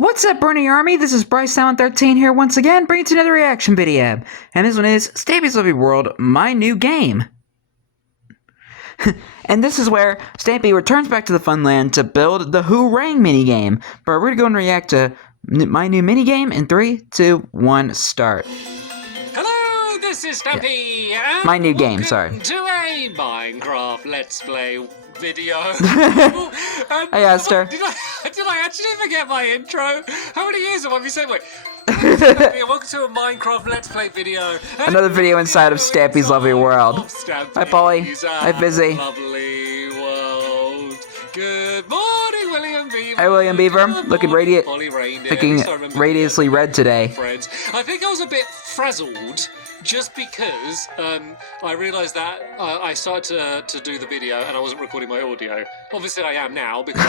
What's up, Bernie Army? This is BryceAllen13 here once again, bringing you another reaction video. And this one is Stampy's Lovely World, my new game. And this is where Stampy returns back to the Funland to build the Hoorang minigame. But we're going to go and react to my new minigame in 3, 2, 1, start. Hello, this is Stampy. Yeah. My new game, sorry. To a Minecraft Let's Play video. Hey, Esther. Did I actually forget my intro? How many years have I been saying? Wait. Welcome to a Minecraft Let's Play video. Another video inside of Stampy's Lovely World. Hi, Polly. Hi, Busy. Lovely world. Good morning, William Beaver. Hi, William Beaver. Looking radiantly red today. Friends. I think I was a bit frazzled. Just because I realised that I started to do the video and I wasn't recording my audio. Obviously I am now because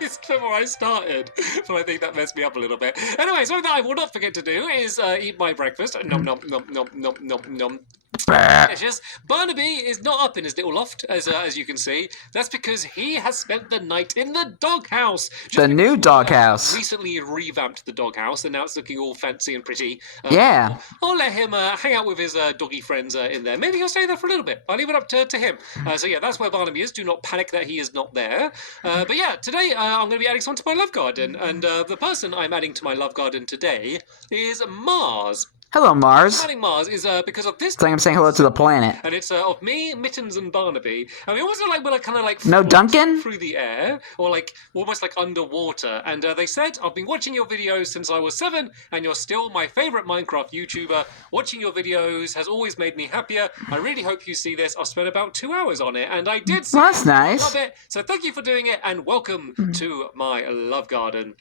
it's before I started, but I think that messed me up a little bit. Anyway, something that I will not forget to do is eat my breakfast. Nom nom nom nom nom nom nom. Delicious. Barnaby is not up in his little loft, as you can see. That's because he has spent the night in the doghouse. The new doghouse. Recently revamped the doghouse, and now it's looking all fancy and pretty. Yeah. I'll let him hang out with his doggy friends in there. Maybe he'll stay there for a little bit. I'll leave it up to him. So yeah, that's where Barnaby is. Do not panic that he is not there. But yeah, today I'm going to be adding someone to my love garden, and the person I'm adding to my love garden today is Mars. Hello, Mars. Adding Mars is because of this. It's like I'm saying hello to the planet. And it's of me, Mittens, and Barnaby. And we almost like we're kind of like no Duncan through the air, or like almost like underwater. And they said, I've been watching your videos since I was 7, and you're still my favorite Minecraft YouTuber. Watching your videos has always made me happier. I really hope you see this. I've spent about 2 hours on it, and I did see well, that's nice. Love it. So thank you for doing it, and welcome to my love garden.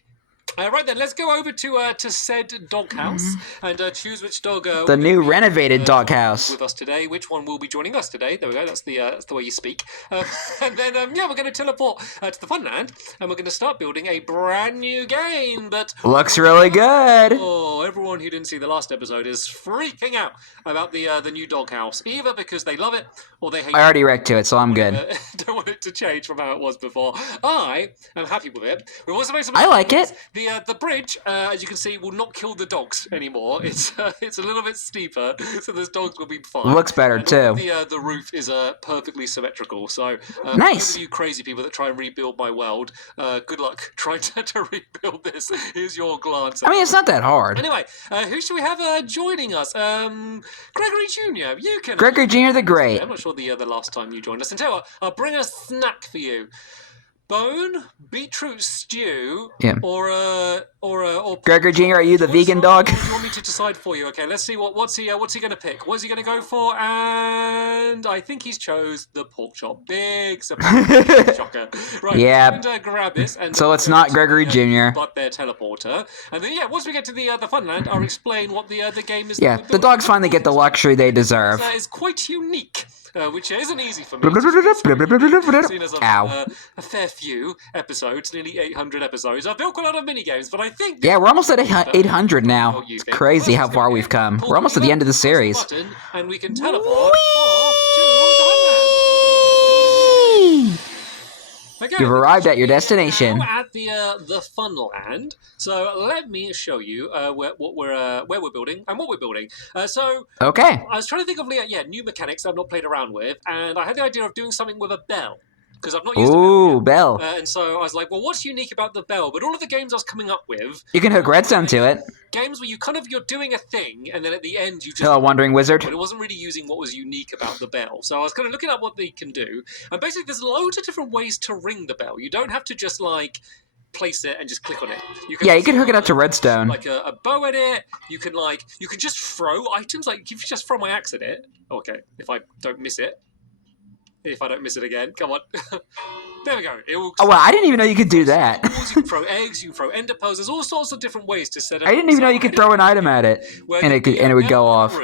Right then, let's go over to said doghouse and choose which dog. The new renovated doghouse with us today. Which one will be joining us today? There we go. That's the way you speak. And then yeah, we're going to teleport to the Funland, and we're going to start building a brand new game. But looks really good. Oh, everyone who didn't see the last episode is freaking out about the new doghouse, either because they love it or they hate it. I already wrecked to it, so I'm good. Don't want it to change from how it was before. I am happy with it. We've also made some. I like it. The bridge, as you can see, will not kill the dogs anymore. It's a little bit steeper, so those dogs will be fine. Looks better too. The roof is perfectly symmetrical. So nice. For you crazy people that try and rebuild my world, good luck trying to rebuild this. Here's your glance. I mean, it's not that hard. Anyway, who should we have joining us? Gregory Jr. You can. Gregory Jr. the Great. I'm not sure the last time you joined us. And tell you what, I'll bring a snack for you. Bone, beetroot stew, yeah. or Gregory Jr., are you the vegan dog? What do you want me to decide for you? Okay, let's see what's he going to pick. What's he going to go for? And I think he's chose the pork chop. Big surprise, shocker. Right, yeah. And grab this. And so it's not Gregory Jr. But their teleporter. And then yeah, once we get to the Funland, I'll explain what the game is. Yeah, the dogs finally get the luxury they deserve. That is quite unique. Which isn't easy for me. Seen as a fair few episodes, nearly 800 episodes. I've built quite a lot of minigames, but I think... Yeah, we're almost at 800 now. It's crazy how far we've come. We're almost at the end of the series. And we can teleport to Okay, you've arrived at your destination. Now at the Funland. So let me show you where we're building and what we're building. Okay. I was trying to think of new mechanics I've not played around with, and I had the idea of doing something with a bell. Because I've not used a bell. And so I was like, well, what's unique about the bell? But all of the games I was coming up with... You can hook redstone to it. Games where you're doing a thing, and then at the end you just... Hello, Wandering Wizard. But it wasn't really using what was unique about the bell. So I was kind of looking at what they can do. And basically there's loads of different ways to ring the bell. You don't have to just, like... place it and just click on it. You can hook it up to redstone. Like a bow at it. You can just throw items. Like if you just throw my axe at it. Okay, if I don't miss it. If I don't miss it again, come on. There we go. Oh, well, I didn't even know you could do that. You can throw eggs, you can throw ender pearls. There's all sorts of different ways to set it up. I didn't even know you could throw an item at it, and it would go off.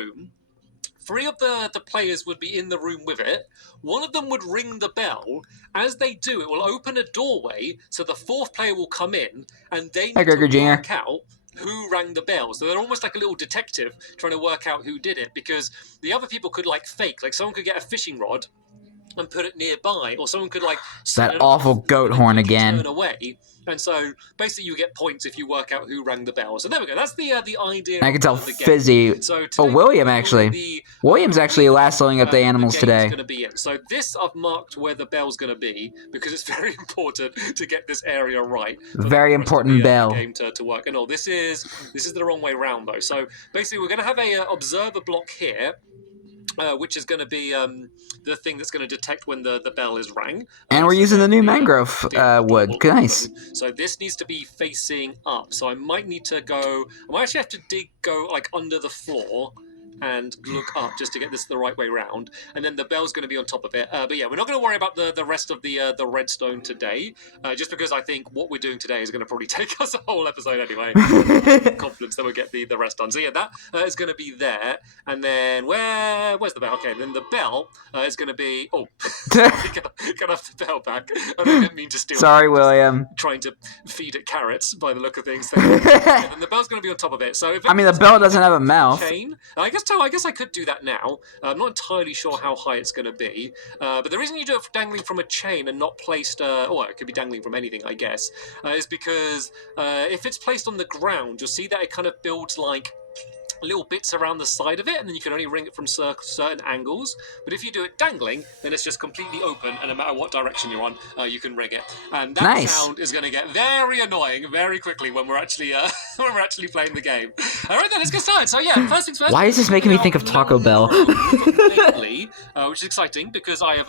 3 of the players would be in the room with it. 1 of them would ring the bell. As they do, it will open a doorway, so the 4th player will come in, and they need to work out who rang the bell. So they're almost like a little detective trying to work out who did it, because the other people could fake. Like someone could get a fishing rod and put it nearby, or someone could that awful goat horn again. Turn away And so basically, you get points if you work out who rang the bell. So there we go. That's the idea. I can tell of the game. Fizzy. So Oh, today William we're actually. building William's actually last filling up the animals today. Going to be in. So this I've marked where the bell's going to be because it's very important to get this area right. Very important bell. The game to work. And no, this is the wrong way round though. So basically, we're going to have a observer block here. Which is going to be the thing that's going to detect when the bell is rang. And we're using the new mangrove wood. Nice. So this needs to be facing up. So I might need to go... I might actually have to go like under the floor and look up just to get this the right way round. And then the bell's going to be on top of it. But yeah, we're not going to worry about the rest of the redstone today, just because I think what we're doing today is going to probably take us a whole episode anyway. Confidence that we'll get the rest done. So yeah, that is going to be there. And then where's the bell? Okay, then the bell is going to be... Oh, get off the bell back. I didn't mean to steal. Sorry, William. Trying to feed it carrots by the look of things. Then the bell's going to be on top of it. So if I mean, the bell doesn't have a mouth. Chain, I guess I could do that now. I'm not entirely sure how high it's going to be. But the reason you do it dangling from a chain and not placed... or it could be dangling from anything, I guess, is because if it's placed on the ground, you'll see that it kind of builds like little bits around the side of it, and then you can only ring it from certain angles. But if you do it dangling, then it's just completely open, and no matter what direction you're on, you can ring it. And that sound is going to get very annoying very quickly when we're actually playing the game. All right, then let's get started. So yeah, first things first. Why is this making me think of Taco Bell? Which is exciting because I've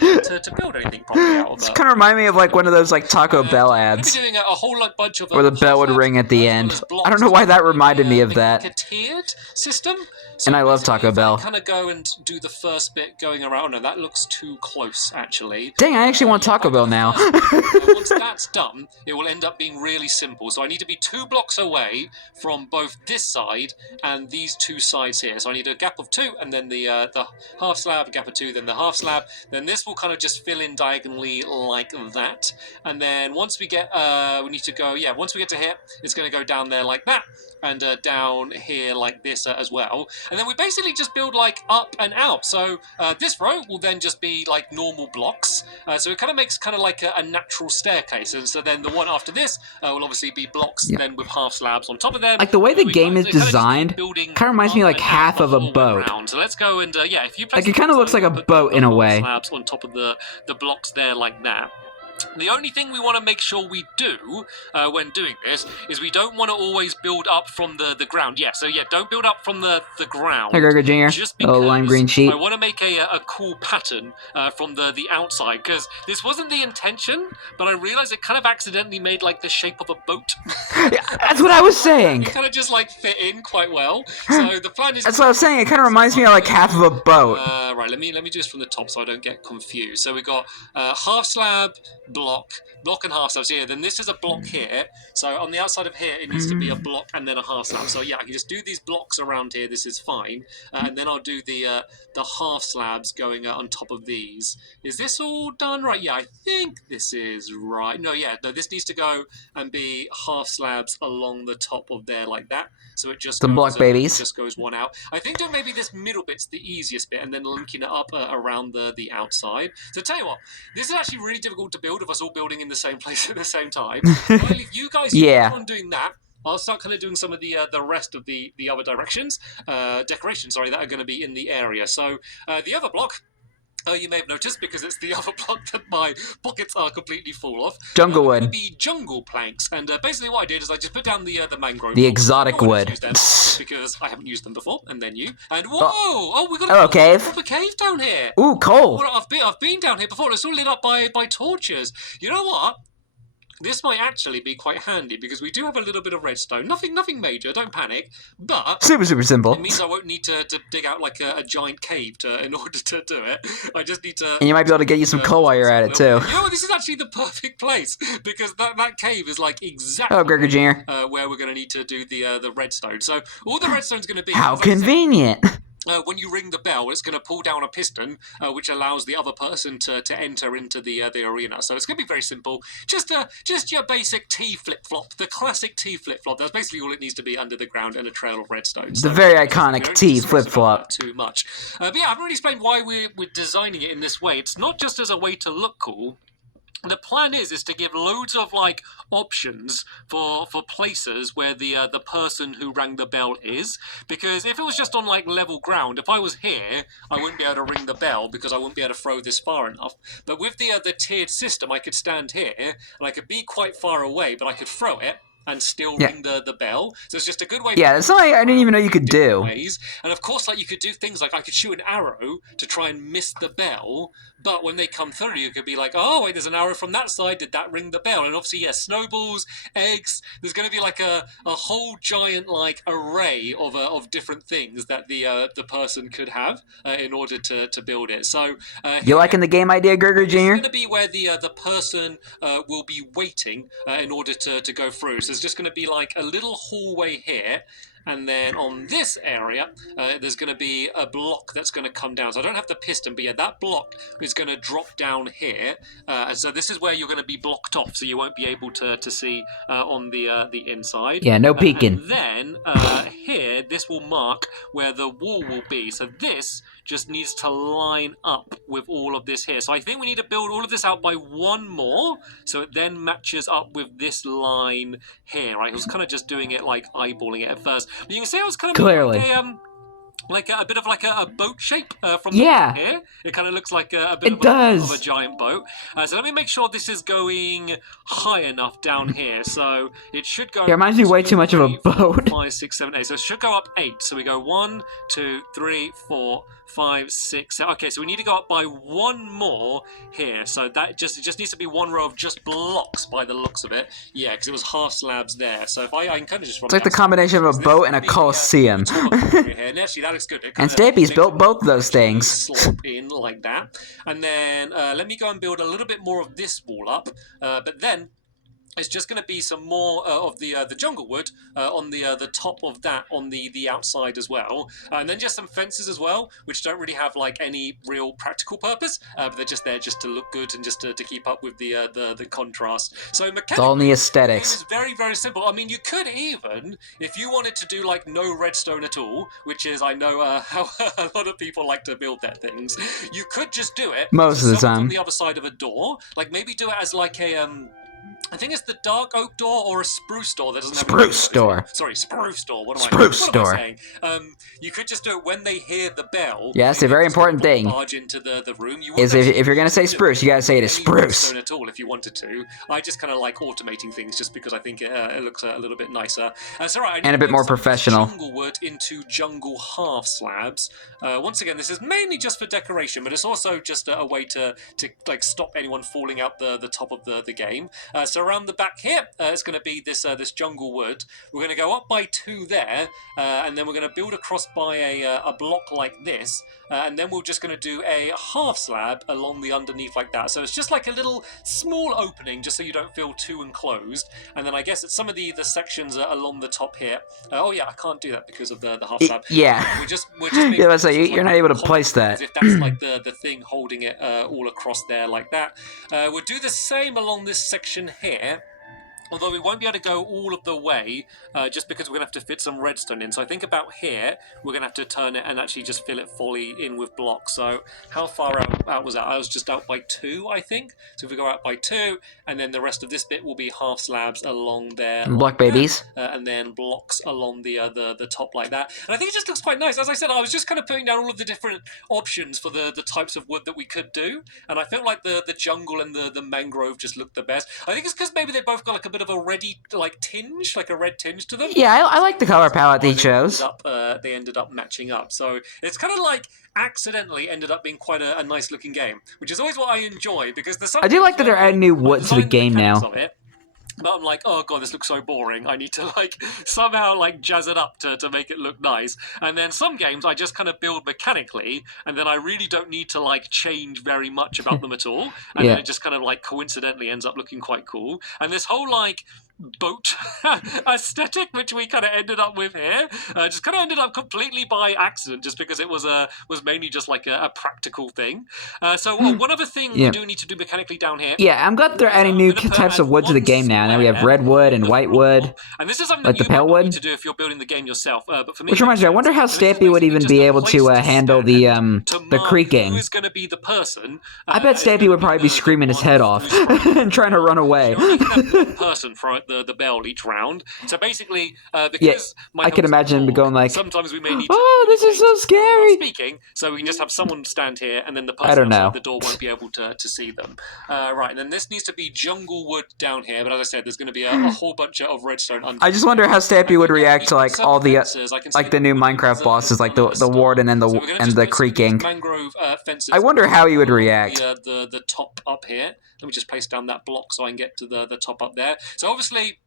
yet to build anything properly out of it. It's kind of remind me of like one of those like Taco Bell ads. We're doing a whole bunch of where the bell would ring at the end. I don't know why that reminded me of that. System. So and I love Taco Bell. Kind of go and do the first bit going around. No, that looks too close, actually. Dang, I actually want Taco Bell now. Once that's done, it will end up being really simple. So I need to be 2 blocks away from both this side and these 2 sides here. So I need a gap of 2, and then the half slab, a gap of 2, then the half slab. Then this will kind of just fill in diagonally like that. And then once we get, we need to go, yeah, once we get to here, it's going to go down there like that. And down here like this as well. And then we basically just build like up and out. So this row will then just be like normal blocks. So it kind of makes kind of like a natural staircase. And so then the one after this will obviously be blocks then with half slabs on top of them. Like the way the game is designed kind of reminds me like half of a boat. So let's go and yeah, if you like it kind of looks like a boat in a way. Slabs on top of the blocks there like that. The only thing we want to make sure we do when doing this is we don't want to always build up from the ground. Yeah, so yeah, don't build up from the ground. Hey, Gregor Jr. Just because lime green sheet. I want to make a cool pattern from the outside, because this wasn't the intention, but I realized it kind of accidentally made like the shape of a boat. Yeah, that's what I was saying. It kind of just like fit in quite well. So the plan is... That's what I was saying. It kind of reminds me of like half of a boat. Right, let me do this from the top so I don't get confused. So we got half slab, block and half slabs here. Then this is a block here. So on the outside of here, it needs to be a block and then a half slab. So yeah, I can just do these blocks around here. This is fine. And then I'll do the half slabs going on top of these. Is this all done right? Yeah, I think this is right. No, this needs to go and be half slabs along the top of there like that. So it just some block babies. Just goes one out. I think that maybe this middle bit's the easiest bit, and then linking it up around the outside. So tell you what, this is actually really difficult to build if us all building in the same place at the same time. Well, if you guys keep on doing that, I'll start kind of doing some of the rest of the other decorations, that are going to be in the area. So the other block. You may have noticed, because it's the other block that my pockets are completely full of. Jungle wood. Would be jungle planks, and basically what I did is I just put down the mangrove. The exotic wood. Because I haven't used them before, and then you. And whoa! We got a cave. Proper cave down here. Ooh, coal. Well, I've been down here before. It's all lit up by torches. You know what? This might actually be quite handy, because we do have a little bit of redstone. Nothing major, don't panic. But super simple. It means I won't need to dig out like a giant cave in order to do it. I just need to... And you might be able to get you some coal while you're at it, too. You know what? This is actually the perfect place, because that cave is like exactly Gregor Jr. Where we're going to need to do the redstone. So all the redstone's going to be... How convenient! When you ring the bell, it's going to pull down a piston, which allows the other person to enter into the arena. So it's going to be very simple. Just your basic T flip-flop, the classic T flip-flop. That's basically all it needs to be under the ground, and a trail of redstone. The very iconic T flip-flop. Too much. But yeah, I've already explained why we're designing it in this way. It's not just as a way to look cool. the plan is to give loads of like options for places where the person who rang the bell is, because if it was just on like level ground, if I was here, I wouldn't be able to ring the bell because I wouldn't be able to throw this far enough. But with the tiered system, I could stand here and I could be quite far away, but I could throw it and still ring the bell. So it's just a good way. Yeah, that's something I didn't even know you could do. Ways. And of course, like you could do things like I could shoot an arrow to try and miss the bell, but when they come through, you could be like, oh wait, there's an arrow from that side. Did that ring the bell? And obviously, yes, snowballs, eggs. There's going to be like a whole giant like array of different things that the person could have in order to build it. So you liking the game idea, Gerger Jr.? It's going to be where the person will be waiting in order to go through. So there's just going to be like a little hallway here. And then on this area, there's going to be a block that's going to come down. So I don't have the piston, but yeah, that block is going to drop down here. And so this is where you're going to be blocked off, so you won't be able to see on the inside. Yeah, no peeking. And then here, this will mark where the wall will be. So this just needs to line up with all of this here. So I think we need to build all of this out by one more, so it then matches up with this line here. Right? I was kind of just doing it like eyeballing it at first. But you can see I was kind of clearly like a bit of like a boat shape from here. It kind of looks like a bit of a giant boat. So let me make sure this is going high enough down here. So it should go. Yeah, it reminds me way too much of a boat. 5, 6, 7, 8. So it should go up 8. So we go 1, 2, 3, 4, 5, 6, 7. Okay, so we need to go up by one more here. So that it just needs to be one row of just blocks by the looks of it. Yeah, because it was half slabs there. So if I can kind of just. It's like the combination of a boat and a coliseum. And actually, that looks good. And Stampy's built both those things. Slop in like that. And then let me go and build a little bit more of this wall up. But then it's just going to be some more of the jungle wood on the top of that on the outside as well, and then just some fences as well, which don't really have like any real practical purpose, but they're just there just to look good and just to keep up with the contrast. So mechanically, it's all in the aesthetics. It's very, very simple. I mean, you could even, if you wanted to do like no redstone at all, which is I know how a lot of people like to build their things, you could just do it most of the time on the other side of a door, like maybe do it as like a I think it's the dark oak door or a spruce door that doesn't have spruce door. Sorry, spruce door. What am I saying? You could just do it when they hear the bell. Yeah, that's a very important thing. Barge into the room. If you're gonna say spruce, you gotta say it is spruce. At all, if you wanted to. I just kind of like automating things just because I think it looks a little bit nicer. So right, and a bit more professional. Jungle wood into jungle half slabs. Once again, this is mainly just for decoration, but it's also just a way to like stop anyone falling out the top of the game. So around the back here, it's going to be this jungle wood. We're going to go up by 2 there, and then we're going to build across by a block like this, and then we're just going to do a half slab along the underneath like that. So it's just like a little small opening, just so you don't feel too enclosed. And then I guess it's some of the sections along the top here. Oh yeah, I can't do that because of the half slab. Yeah. We're just yeah, so you're not able to place that. If that's like the thing holding it all across there like that. We'll do the same along this section here. Although we won't be able to go all of the way, just because we're going to have to fit some redstone in. So I think about here, we're going to have to turn it and actually just fill it fully in with blocks. So how far out was that? I was just out by 2, I think. So if we go out by 2, and then the rest of this bit will be half slabs along there. Block babies. And then blocks along the top like that. And I think it just looks quite nice. As I said, I was just kind of putting down all of the different options for the types of wood that we could do. And I felt like the jungle and the mangrove just looked the best. I think it's because maybe they both got like a bit of a reddy tinge, like a red tinge to them. Yeah, I like the color palette they chose. They ended up matching up. So it's kind of like accidentally ended up being quite a nice looking game, which is always what I enjoy, because I do like that they're adding new wood to the game now. But I'm like, oh god, this looks so boring. I need to like somehow like jazz it up to make it look nice. And then some games I just kind of build mechanically, and then I really don't need to like change very much about them at all. And then it just kind of like coincidentally ends up looking quite cool. And this whole like boat aesthetic, which we kind of ended up with here. Just kind of ended up completely by accident, just because it was mainly just like a practical thing. So one other thing we do need to do mechanically down here. Yeah, I'm glad they're adding new types of wood to the game now. Now we have redwood and whitewood. And this is something that you might need to do if you're building the game yourself. But for me, which reminds me, I wonder how Stampy would even be able to handle the creaking. Who is going to be the person? I bet Stampy would probably be screaming his head off and trying to run away. You only can have one person for the bell each round. So basically, because I can imagine going like, sometimes we may need to this is so scary. Speaking, so we can just have someone stand here, and then the person outside the door won't be able to see them. Right, and then this needs to be jungle wood down here. But as I said, there's going to be a whole bunch of redstone under. I just wonder how Stampy would react to like all the like the new Minecraft bosses, like the warden and the creaking. Mangrove fences. I wonder how he would react. The top up here. Let me just place down that block so I can get to the top up there. So obviously,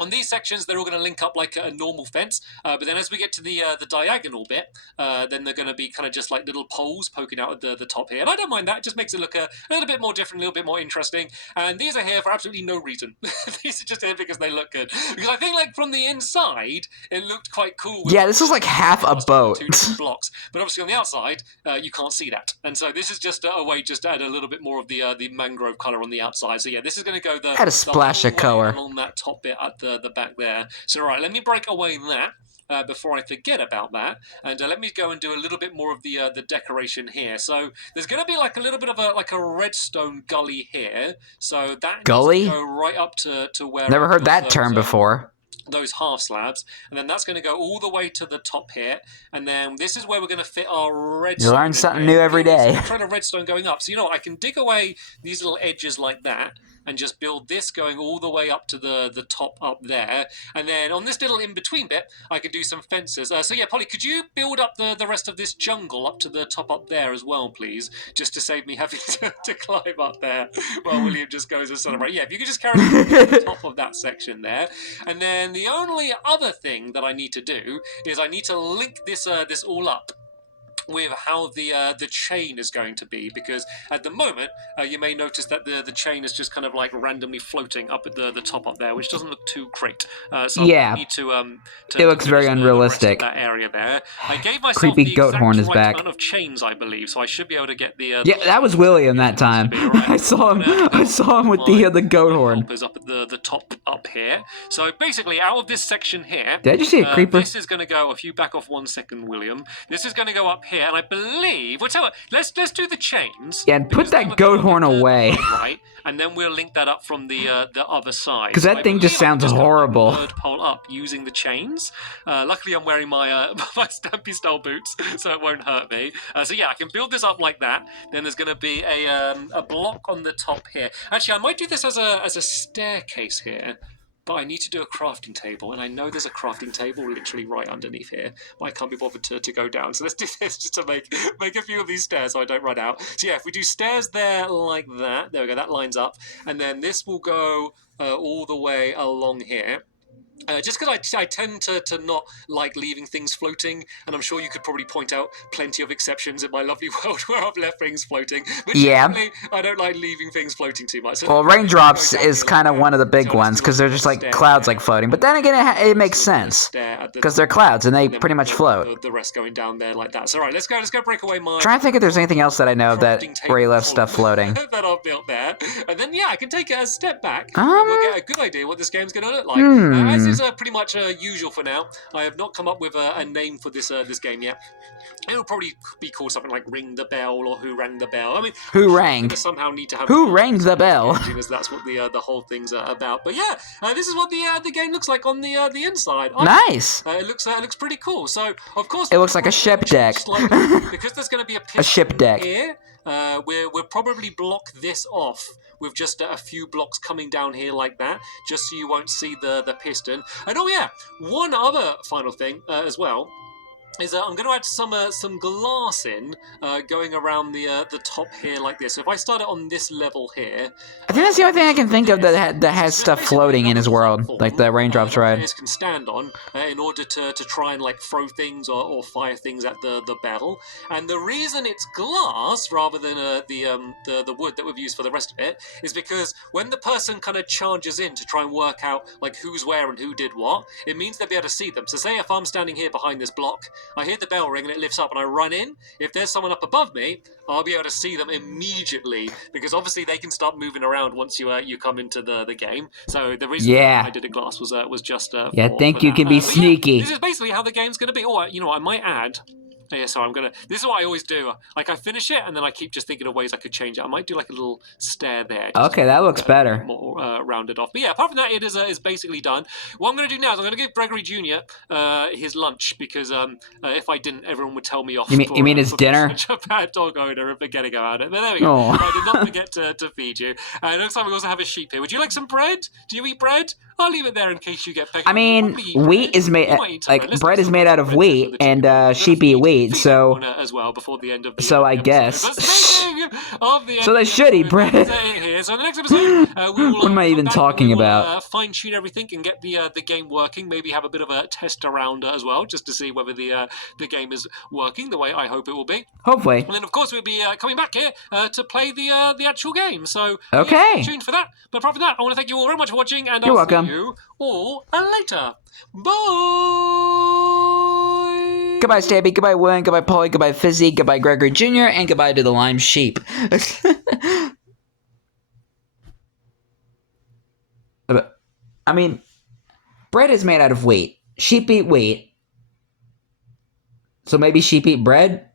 on these sections, they're all going to link up like a normal fence, but then as we get to the diagonal bit, then they're going to be kind of just like little poles poking out at the top here. And I don't mind that. It just makes it look a little bit more different, a little bit more interesting. And these are here for absolutely no reason. These are just here because they look good. Because I think like from the inside, it looked quite cool. Yeah, this is like half a boat. Two blocks. But obviously on the outside, you can't see that. And so this is just a way just to add a little bit more of the mangrove colour on the outside. So yeah, this is going to go add a splash of colour along that top bit at the back there. So right, let me break away that before I forget about that, and let me go and do a little bit more of the decoration here. So there's going to be like a little bit of a redstone gully here. So that gully go right up to where. Never heard that term before. Those half slabs, and then that's going to go all the way to the top here, and then this is where we're going to fit our redstone. You learn something new every day. Trying to redstone going up, so you know I can dig away these little edges like that, and just build this going all the way up to the top up there, and then on this little in between bit, I can do some fences. So yeah, Polly, could you build up the rest of this jungle up to the top up there as well, please, just to save me having to climb up there while William just goes and celebrate. Yeah, if you could just carry on to the top of that section there, and then the only other thing that I need to do is I need to link this all up with how the chain is going to be, because at the moment you may notice that the chain is just kind of like randomly floating up at the top up there, which doesn't look too great. So yeah, I need to it looks very unrealistic. That area there. I gave myself creepy the goat horn is right back. Amount of chains, I believe, so I should be able to get the. Yeah, that was William that time. I saw him with the goat horn. Is up at the top up here. So basically, out of this section here, did you see a creeper? This is going to go. If you back off 1 second, William, this is going to go up here, and I believe. Well, tell you what, let's do the chains. Yeah, and put that goat horn away. Right, and then we'll link that up from the other side. Because that thing just sounds horrible. Third pole up using the chains. Luckily, I'm wearing my my Stampy style boots, so it won't hurt me. So yeah, I can build this up like that. Then there's going to be a block on the top here. Actually, I might do this as a staircase here. But I need to do a crafting table, and I know there's a crafting table literally right underneath here. But I can't be bothered to go down. So let's do this just to make a few of these stairs so I don't run out. So yeah, if we do stairs there like that, there we go, that lines up. And then this will go all the way along here. Just because I tend to not like leaving things floating, and I'm sure you could probably point out plenty of exceptions in my lovely world where I've left things floating. But yeah, I don't like leaving things floating too much. So well, raindrops is kind of one of the big ones because they're just like clouds like floating. But then again, it makes sense because they're clouds and they pretty much float. The rest going down there like that. So all right, let's go break away my. Trying to think if there's anything else that I know that where he left stuff floating. That I've built there, and then yeah, I can take a step back and we'll get a good idea what this game's going to look like. As is pretty much usual for now. I have not come up with a name for this game yet. It'll probably be called something like Ring the Bell or Who Rang the Bell. I mean, Who Rang? Somehow need to have Who Rang the Bell? As that's what the whole thing's about. But yeah, this is what the game looks like on the inside. Nice. It looks pretty cool. So of course it looks like a ship deck. Because there's going to be a ship deck here. We'll probably block this off with just a few blocks coming down here like that, just so you won't see the piston. And oh yeah, one other final thing as well. is I'm going to add some glass in, going around the top here like this. So if I start it on this level here, I think that's the only thing I can think of that has stuff floating in his world, like the raindrops ride. Players can stand on in order to try and like throw things or fire things at the battle. And the reason it's glass rather than the wood that we've used for the rest of it is because when the person kind of charges in to try and work out like who's where and who did what, it means they'll be able to see them. So say if I'm standing here behind this block, I hear the bell ring and it lifts up and I run in. If there's someone up above me, I'll be able to see them immediately because obviously they can start moving around once you come into the game. So the reason I did a glass was just I think you can be sneaky. Yeah, this is basically how the game's going to be. Oh, you know, I might add. Yeah, so this is what I always do. Like, I finish it, and then I keep just thinking of ways I could change it. I might do, like, a little stair there. Okay, that looks better. More rounded off. But yeah, apart from that, it is basically done. What I'm going to do now is I'm going to give Gregory Jr. His lunch, because if I didn't, everyone would tell me off. You mean his dinner? Such a bad dog owner and forgetting about it. But there we go. I did not forget to feed you. It looks like we also have a sheep here. Would you like some bread? Do you eat bread? I'll leave it there in case you get pecked. I mean, wheat is made bread is made out of wheat, and sheep eat wheat, so as well before the end of the so I guess. So they should eat bread. So in the next episode, we will, what am I even talking about? Fine tune everything and get the game working. Maybe have a bit of a test around as well, just to see whether the game is working the way I hope it will be. Hopefully. And then of course we'll be coming back here to play the actual game. So okay. Stay tuned for that. But apart from that, I want to thank you all very much for watching, and You're welcome. See you all later. Bye. Goodbye, Stampy. Goodbye, William. Goodbye, Polly. Goodbye, Fizzy. Goodbye, Gregory Jr. And goodbye to the lime sheep. I mean, bread is made out of wheat. Sheep eat wheat. So maybe sheep eat bread?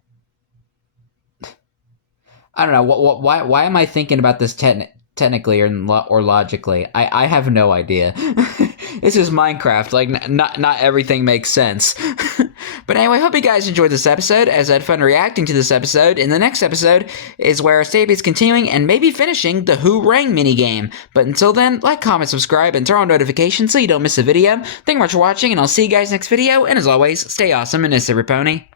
I don't know. Why am I thinking about this technically or logically? I have no idea. This is Minecraft. Like, not everything makes sense. But anyway, hope you guys enjoyed this episode, as I had fun reacting to this episode. In the next episode is where Stampy is continuing and maybe finishing the Who Rang minigame. But until then, like, comment, subscribe, and turn on notifications so you don't miss a video. Thank you much for watching, and I'll see you guys next video. And as always, stay awesome and miss every pony.